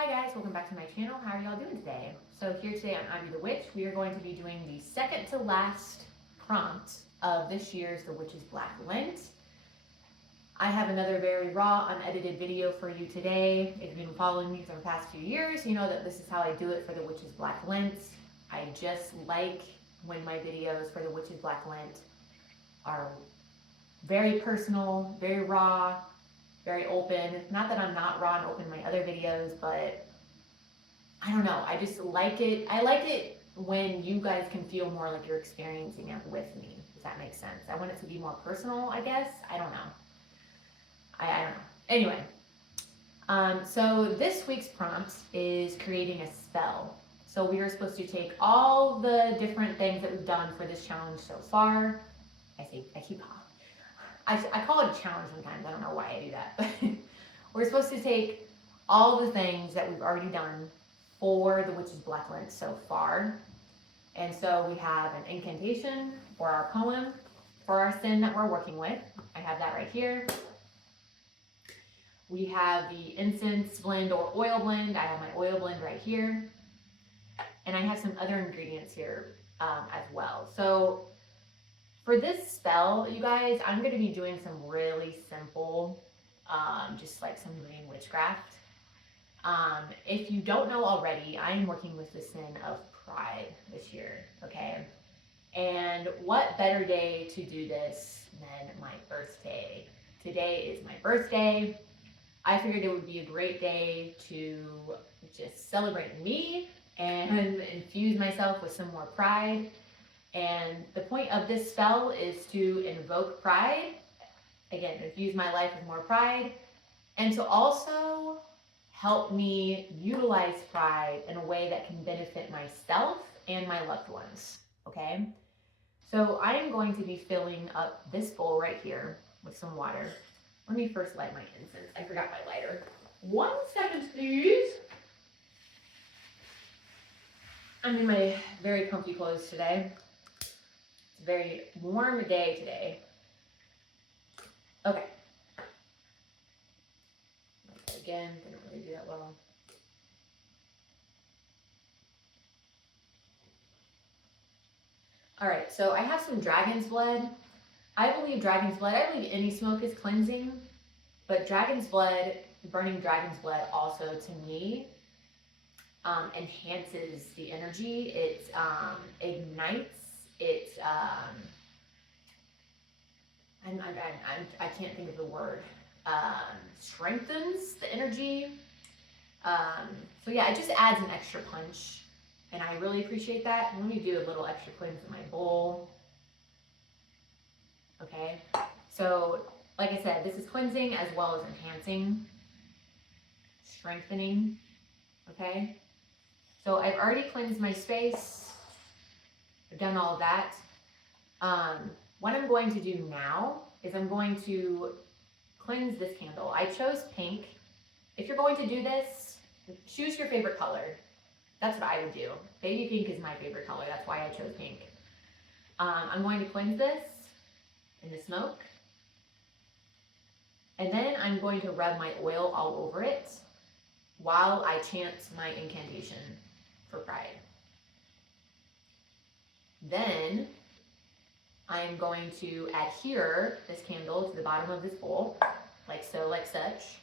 Hi guys, welcome back to my channel. How are y'all doing today? So here today on Ivy the Witch, we are going to be doing the second to last prompt of this year's The Witch's Black Lent. I have another very raw, unedited video for you today. If you've been following me for the past few years, you know that this is how I do it for The Witch's Black Lent. I just like when my videos for The Witch's Black Lent are very personal, very raw, very open. Not that I'm not raw and open in my other videos, but I don't know. I just like it. I like it when you guys can feel more like you're experiencing it with me, if that makes sense. I want it to be more personal, I guess. I don't know. I don't know. Anyway, so this week's prompt is creating a spell. So we are supposed to take all the different things that we've done for this challenge so far. I call it a challenge sometimes. I don't know why I do that. But we're supposed to take all the things that we've already done for the Witch's Black Lent so far. And so we have an incantation or our poem for our sin that we're working with. I have that right here. We have the incense blend or oil blend. I have my oil blend right here. And I have some other ingredients here as well. So for this spell, you guys, I'm going to be doing some really simple, just like some green witchcraft. If you don't know already, I am working with the sin of pride this year, okay? And what better day to do this than my birthday? Today is my birthday. I figured it would be a great day to just celebrate me and infuse myself with some more pride. And the point of this spell is to invoke pride, again, infuse my life with more pride, and to also help me utilize pride in a way that can benefit myself and my loved ones, okay? So I am going to be filling up this bowl right here with some water. Let me first light my incense. I forgot my lighter. 1 second, please. I'm in my very comfy clothes today. It's a very warm day today. Okay. Again, didn't really do that well. All right, so I have some dragon's blood. I believe any smoke is cleansing, but dragon's blood, burning dragon's blood also to me enhances the energy. It ignites. It I can't think of the word. Strengthens the energy. So yeah, it just adds an extra punch, and I really appreciate that. Let me do a little extra cleanse in my bowl. Okay, so like I said, this is cleansing as well as enhancing, strengthening. Okay, so I've already cleansed my space. I've done all of that. What I'm going to do now is I'm going to cleanse this candle. I chose pink. If you're going to do this, choose your favorite color. That's what I would do. Baby pink is my favorite color. That's why I chose pink. I'm going to cleanse this in the smoke. And then I'm going to rub my oil all over it while I chant my incantation for pride. Then I'm going to adhere this candle to the bottom of this bowl, like so, like such.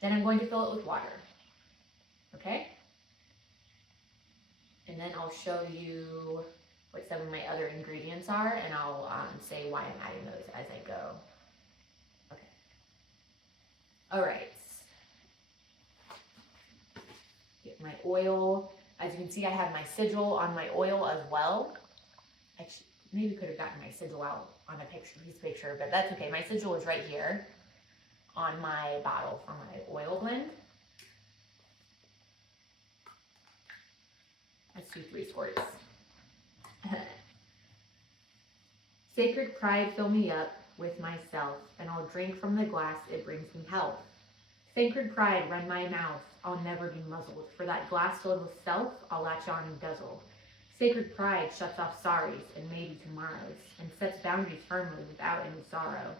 Then I'm going to fill it with water, okay? And then I'll show you what some of my other ingredients are, and I'll say why I'm adding those as I go. Okay. All right. Get my oil. As you can see, I have my sigil on my oil as well. I maybe could have gotten my sigil out on a piece of picture, but that's okay. My sigil is right here on my bottle for my oil blend. Let's do 3 squirts. Sacred pride, fill me up with myself, and I'll drink from the glass it brings me health. Sacred pride, run my mouth, I'll never be muzzled. For that glass filled with self, I'll latch on and guzzle. Sacred pride shuts off sorries and maybe tomorrows, and sets boundaries firmly without any sorrow.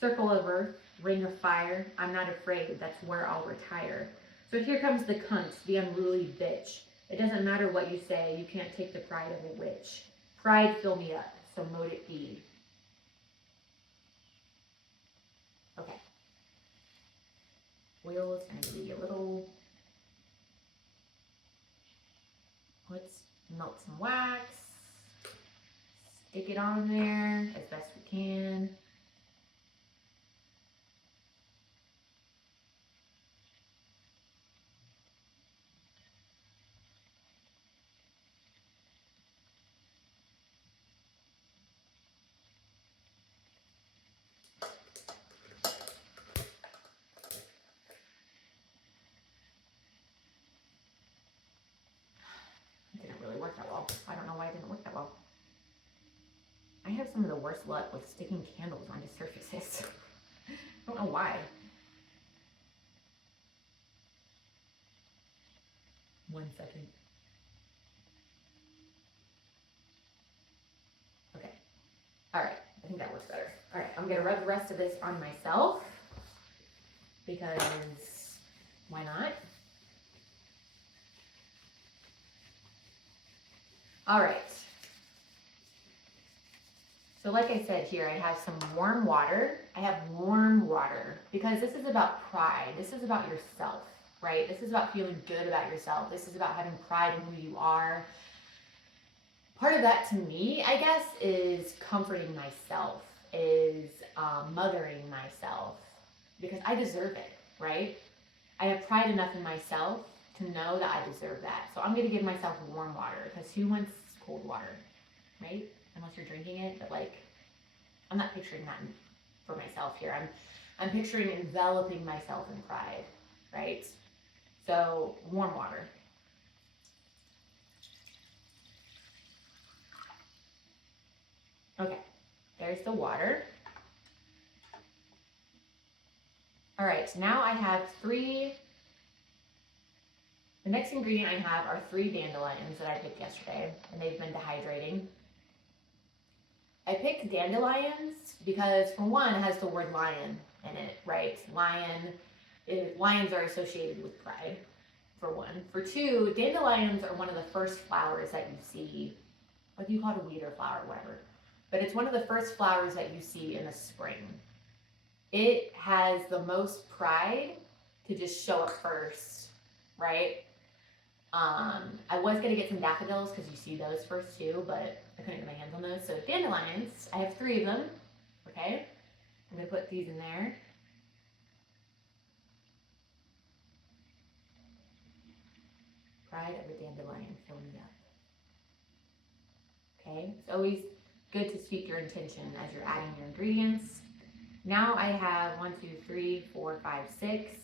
Circle of earth, ring of fire, I'm not afraid, that's where I'll retire. So here comes the cunt, the unruly bitch. It doesn't matter what you say, you can't take the pride of a witch. Pride fill me up, so mote it be. Okay. Oil is going to be a little. Let's melt some wax. Stick it on there as best we can. It didn't really work that well. I don't know why it didn't work that well. I have some of the worst luck with sticking candles onto surfaces. I don't know why. One second. Okay. All right. I think that works better. All right. I'm going to rub the rest of this on myself because why not? All right. So like I said here, I have some warm water. I have warm water because this is about pride. This is about yourself, right? This is about feeling good about yourself. This is about having pride in who you are. Part of that to me, I guess, is comforting myself, is mothering myself because I deserve it, right? I have pride enough in myself to know that I deserve that. So I'm going to give myself warm water because who wants cold water, right? Unless you're drinking it, but like, I'm not picturing that for myself here. I'm picturing enveloping myself in pride, right? So warm water. Okay, there's the water. All right, now I have the next ingredient I have are 3 dandelions that I picked yesterday, and they've been dehydrating. I picked dandelions because, for one, it has the word lion in it, right? Lions are associated with pride, for one. For two, dandelions are one of the first flowers that you see. What do you call it, a weed or flower, whatever. But it's one of the first flowers that you see in the spring. It has the most pride to just show up first, right? I was going to get some daffodils because you see those first too, but I couldn't get my hands on those. So dandelions, I have 3 of them, okay? I'm going to put these in there. Pride of a dandelion filling up. Okay, it's always good to speak your intention as you're adding your ingredients. Now I have 1, 2, 3, 4, 5, 6.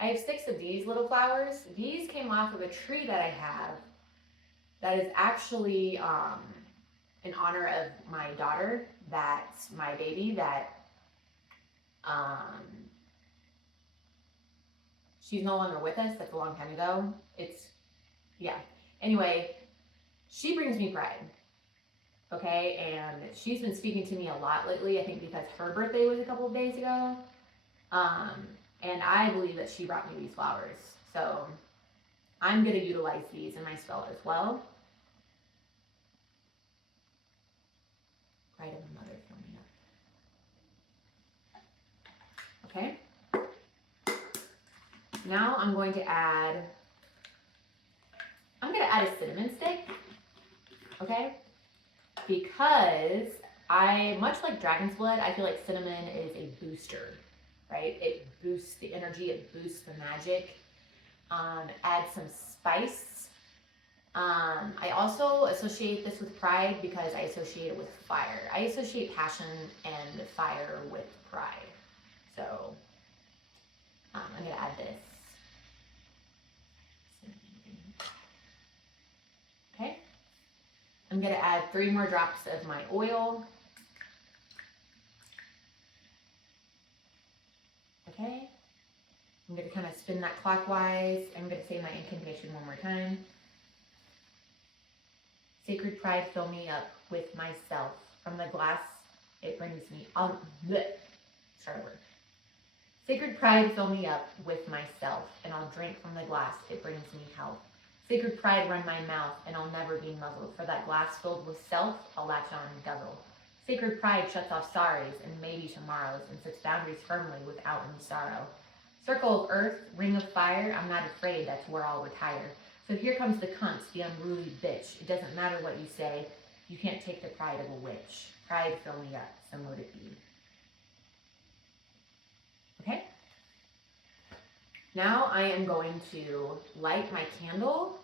I have 6 of these little flowers. These came off of a tree that I have that is actually in honor of my daughter, that's my baby, that she's no longer with us. That's a long time ago. Anyway, she brings me pride. Okay, and she's been speaking to me a lot lately, I think because her birthday was a couple of days ago. And I believe that she brought me these flowers. So I'm going to utilize these in my spell as well. Pride of a mother filling up. Okay. Now I'm going to add a cinnamon stick. Okay. Because much like dragon's blood, I feel like cinnamon is a booster. Right? It boosts the energy, it boosts the magic. Add some spice. I also associate this with pride because I associate it with fire. I associate passion and fire with pride. So I'm going to add this. Okay. I'm going to add 3 more drops of my oil. Okay, I'm going to kind of spin that clockwise. I'm going to say my incantation one more time. Sacred pride, fill me up with myself. From the glass, it brings me on. Start over. Sacred pride, fill me up with myself, and I'll drink from the glass, it brings me health. Sacred pride, run my mouth, and I'll never be muzzled, for that glass filled with self, I'll latch on and guzzle. Sacred pride shuts off sorries and maybe tomorrows, and sets boundaries firmly without any sorrow. Circle of earth, ring of fire, I'm not afraid, that's where I'll retire. So here comes the cunt, the unruly bitch. It doesn't matter what you say, you can't take the pride of a witch. Pride, fill me up, so mote it be. Okay? Now I am going to light my candle,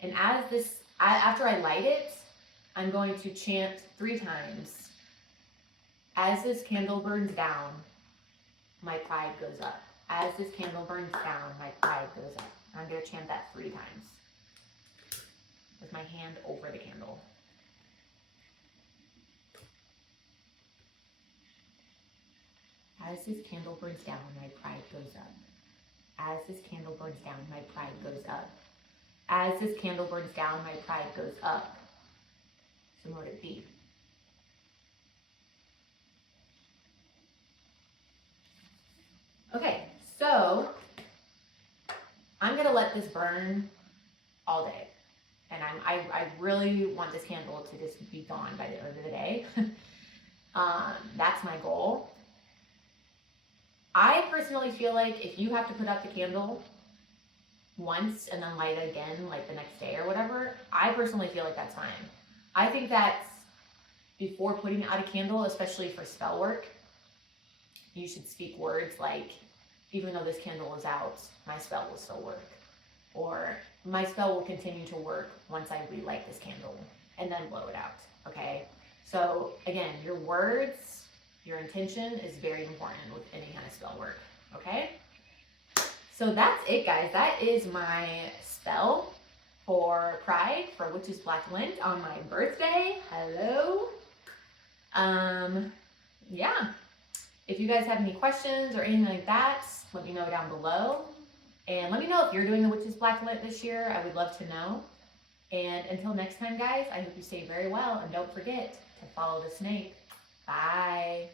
and after I light it, I'm going to chant 3 times. As this candle burns down, my pride goes up. As this candle burns down, my pride goes up. I'm going to chant that 3 times with my hand over the candle. As this candle burns down, my pride goes up. As this candle burns down, my pride goes up. As this candle burns down, my pride goes up. So mote it be. Okay, so I'm gonna let this burn all day. And I really want this candle to just be gone by the end of the day. That's my goal. I personally feel like if you have to put out the candle once and then light it again like the next day or whatever, I personally feel like that's fine. I think that before putting out a candle, especially for spell work, you should speak words like, even though this candle is out, my spell will still work. Or my spell will continue to work once I relight this candle, and then blow it out, okay? So again, your words, your intention is very important with any kind of spell work, okay? So that's it, guys. That is my spell for Pride, for Witch's Black Lent on my birthday. Hello. Yeah. If you guys have any questions or anything like that, let me know down below. And let me know if you're doing the Witch's Black Lent this year. I would love to know. And until next time, guys, I hope you stay very well. And don't forget to follow the snake. Bye.